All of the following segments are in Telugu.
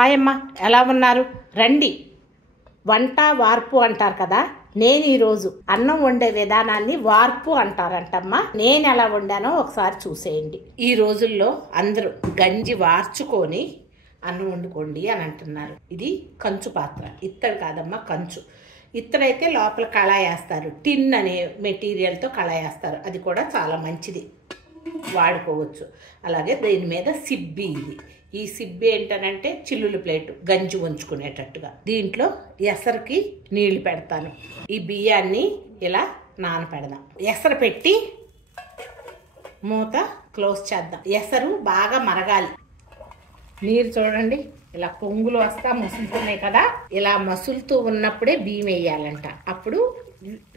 హాయ్ అమ్మ, ఎలా ఉన్నారు? రండి. వంట వార్పు అంటారు కదా. నేను ఈరోజు అన్నం వండే విధానాన్ని వార్పు అంటారంటమ్మా. నేను ఎలా వండానో ఒకసారి చూసేయండి. ఈ రోజుల్లో అందరూ గంజి వార్చుకొని అన్నం వండుకోండి అని అంటున్నారు. ఇది కంచు పాత్ర, ఇత్తడి కాదమ్మా, కంచు. ఇత్తడైతే లోపల కళాయేస్తారు, టిన్ అనే మెటీరియల్తో కళాయేస్తారు. అది కూడా చాలా మంచిది, వాడుకోవచ్చు. అలాగే దీని మీద సిబ్బి. ఈ సిబ్బి ఏంటనంటే చిల్లుల ప్లేటు, గంజి ఉంచుకునేటట్టుగా. దీంట్లో ఎసరికి నీళ్లు పెడతాను. ఈ బియ్యాన్ని ఇలా నానపెడదాం. ఎసరు పెట్టి మూత క్లోజ్ చేద్దాం. ఎసరు బాగా మరగాలి. నీరు చూడండి, ఇలా పొంగులు వస్తా మసులుతున్నాయి కదా. ఇలా మసులుతూ ఉన్నప్పుడే బియ్యం వేయాలంట. అప్పుడు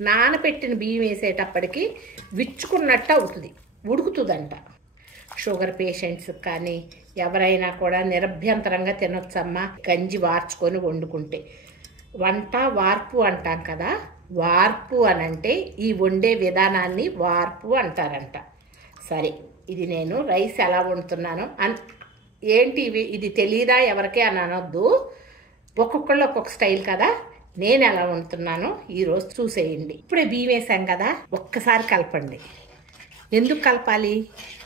నానపెట్టిన బియ్యం వేసేటప్పటికి విచ్చుకున్నట్టు అవుతుంది, ఉడుకుతుందంట. షుగర్ పేషెంట్స్ కానీ ఎవరైనా కూడా నిరభ్యంతరంగా తినొచ్చమ్మా, గంజి వార్చుకొని వండుకుంటే. వంట వార్పు అంటాం కదా. వార్పు అనంటే ఈ వండే విధానాన్ని వార్పు అంటారంట. సరే, ఇది నేను రైస్ ఎలా వండుతున్నాను ఏంటి ఇది తెలీదా ఎవరికి అని అనొద్దు. ఒక్కొక్కళ్ళు ఒక్కొక్క స్టైల్ కదా. నేను ఎలా వండుతున్నానో ఈరోజు చూసేయండి. ఇప్పుడే బియ్యం వేసాం కదా, ఒక్కసారి కలపండి. ఎందుకు కలపాలి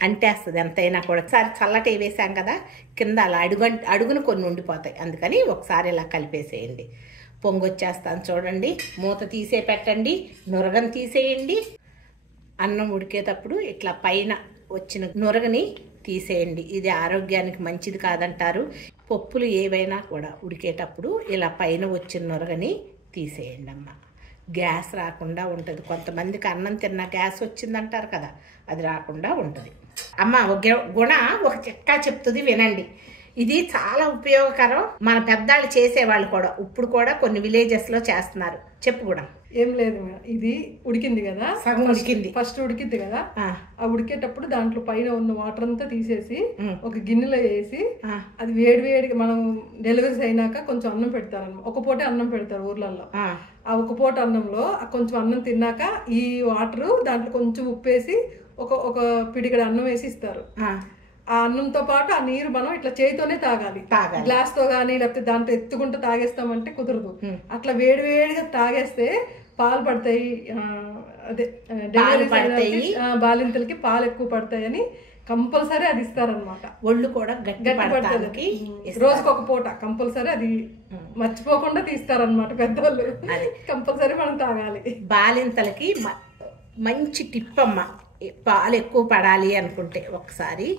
అంటేస్తుంది ఎంతైనా కూడా. ఒకసారి చల్లటి వేసాం కదా, కింద అలా అడుగును కొన్ని ఉండిపోతాయి. అందుకని ఒకసారి ఇలా కలిపేసేయండి. పొంగొచ్చేస్తాను చూడండి. మూత తీసే పెట్టండి, నురగని తీసేయండి. అన్నం ఉడికేటప్పుడు ఇట్లా పైన వచ్చిన నురగని తీసేయండి. ఇది ఆరోగ్యానికి మంచిది కాదంటారు. పప్పులు ఏవైనా కూడా ఉడికేటప్పుడు ఇలా పైన వచ్చిన నురగని తీసేయండి అమ్మ. గ్యాస్ రాకుండా ఉంటుంది. కొంతమందికి అన్నం తిన్న గ్యాస్ వచ్చిందంటారు కదా, అది రాకుండా ఉంటుంది. అమ్మ గుణ ఒక చిట్కా చెప్తుంది, వినండి. ఇది చాలా ఉపయోగకరం. మన పెద్దాళ్ళు చేసేవాళ్ళు కూడా ఇప్పుడు కూడా కొన్ని విలేజెస్లో చేస్తున్నారు. చెప్పు కూడా. ఏం లేదు మేడం, ఇది ఉడికింది కదా, సగం ఉడికింది. ఫస్ట్ ఉడికింది కదా, ఆ ఉడికేటప్పుడు దాంట్లో పైన ఉన్న వాటర్ అంతా తీసేసి ఒక గిన్నెలో వేసి అది వేడి వేడిగా మనం డెలివరీస్ అయినాక కొంచెం అన్నం పెడతారు. ఒక పూట అన్నం పెడతారు ఊర్లలో. ఆ ఒక పూట అన్నంలో కొంచెం అన్నం తిన్నాక ఈ వాటర్ దాంట్లో కొంచెం ఉప్పేసి ఒక పిడికడ అన్నం వేసి ఇస్తారు. ఆ అన్నంతో పాటు ఆ నీరు మనం ఇట్లా చేతితోనే తాగాలి. గ్లాస్ తో గానీ లేకపోతే దాంట్లో ఎత్తుకుంటూ తాగేస్తామంటే కుదరదు. అట్లా వేడి వేడిగా తాగేస్తే పాలు పడతాయి. అదే డెలివరీ బాలింతలకి పాలు ఎక్కువ పడతాయని కంపల్సరీ అది ఇస్తారనమాట. ఒళ్ళు కూడా గట్టి పడుతుంది. రోజుకి ఒక పూట కంపల్సరీ అది మర్చిపోకుండా తీస్తారనమాట పెద్దవాళ్ళు. కంపల్సరీ మనం తాగాలి. బాలింతలకి మంచి టిప్ అమ్మ. పాలు ఎక్కువ పడాలి అనుకుంటే ఒకసారి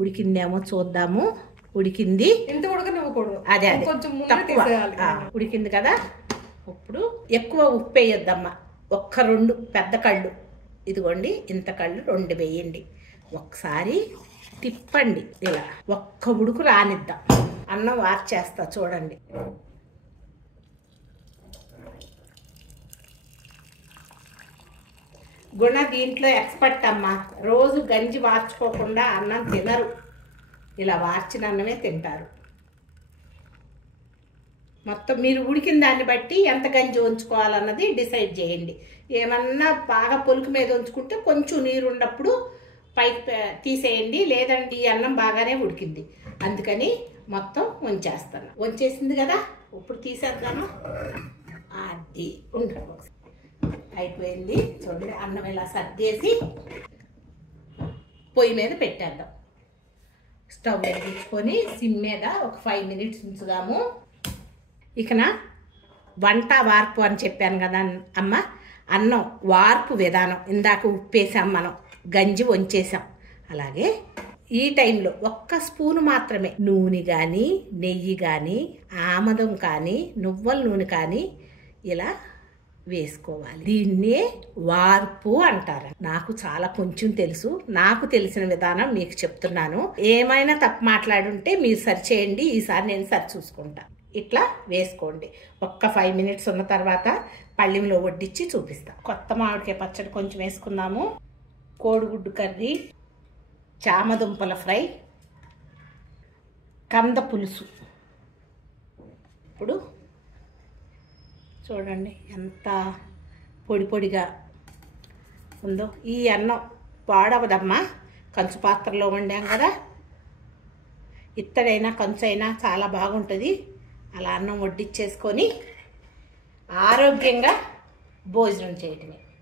ఉడికిందేమో చూద్దాము. ఉడికింది, ఇంత ఉడకనివ్వకూడదు. అదే కొంచెం ఉడికింది కదా. ఇప్పుడు ఎక్కువ ఉప్పు వేయొద్దమ్మా. 1-2 పెద్ద కళ్ళు, ఇదిగోండి ఇంత కళ్ళు 2 వేయండి. ఒకసారి తిప్పండి. ఇలా ఒక్క ఉడుకు రానిద్దాం. అన్నం వార్చేస్తా చూడండి. గుణ దీంట్లో ఎక్స్పర్ట్ అమ్మ. రోజు గంజి వార్చుకోకుండా అన్నం తినరు, ఇలా వార్చిన అన్నమే తింటారు. మొత్తం మీరు ఉడికిన దాన్ని బట్టి ఎంత గంజి ఉంచుకోవాలన్నది డిసైడ్ చేయండి. ఏమన్నా బాగా పొలుకు మీద ఉంచుకుంటే కొంచెం నీరు ఉన్నప్పుడు పైకి తీసేయండి. లేదంటే ఈ అన్నం బాగానే ఉడికింది, అందుకని మొత్తం ఉంచేస్తాను. వంచేసింది కదా, ఇప్పుడు తీసేద్దాము. అది ఉండదు, అయిపోయింది. చూడండి, అన్నం ఇలా సర్దేసి పొయ్యి మీద పెట్టేద్దాం. స్టవ్ వెలిగించుకొని సిమ్ మీద ఒక 5 minutes ఉంచుదాము. ఇకన వంట వార్పు అని చెప్పాను కదా అమ్మ. అన్నం వార్పు విధానం. ఇందాక ఉప్పేసాం, మనం గంజి వంచేసాం. అలాగే ఈ టైంలో 1 స్పూన్ మాత్రమే నూనె కానీ నెయ్యి కానీ ఆమదం కానీ నువ్వుల నూనె కానీ ఇలా వేసుకోవాలి. దీన్నే వార్పు అంటారు. నాకు చాలా కొంచెం తెలుసు, నాకు తెలిసిన విధానం మీకు చెప్తున్నాను. ఏమైనా తప్పు మాట్లాడుంటే మీరు సరిచేయండి, ఈసారి నేను సరి చూసుకుంటా. ఇట్లా వేసుకోండి. 5 minutes ఉన్న తర్వాత పళ్ళెంలో వడ్డించి చూపిస్తా. కొత్త మామిడికాయ పచ్చడి కొంచెం వేసుకుందాము. కోడిగుడ్డు కర్రీ, చామదుంపల ఫ్రై, కంద పులుసు. ఇప్పుడు చూడండి ఎంత పొడి పొడిగా ఉందో. ఈ అన్నం పాడవదమ్మా, కంచు పాత్రలో వండాం కదా. ఇత్తడైనా కంచైనా చాలా బాగుంటుంది. అలా అన్నం వడ్డించేసుకొని ఆరోగ్యంగా భోజనం చేయటమే.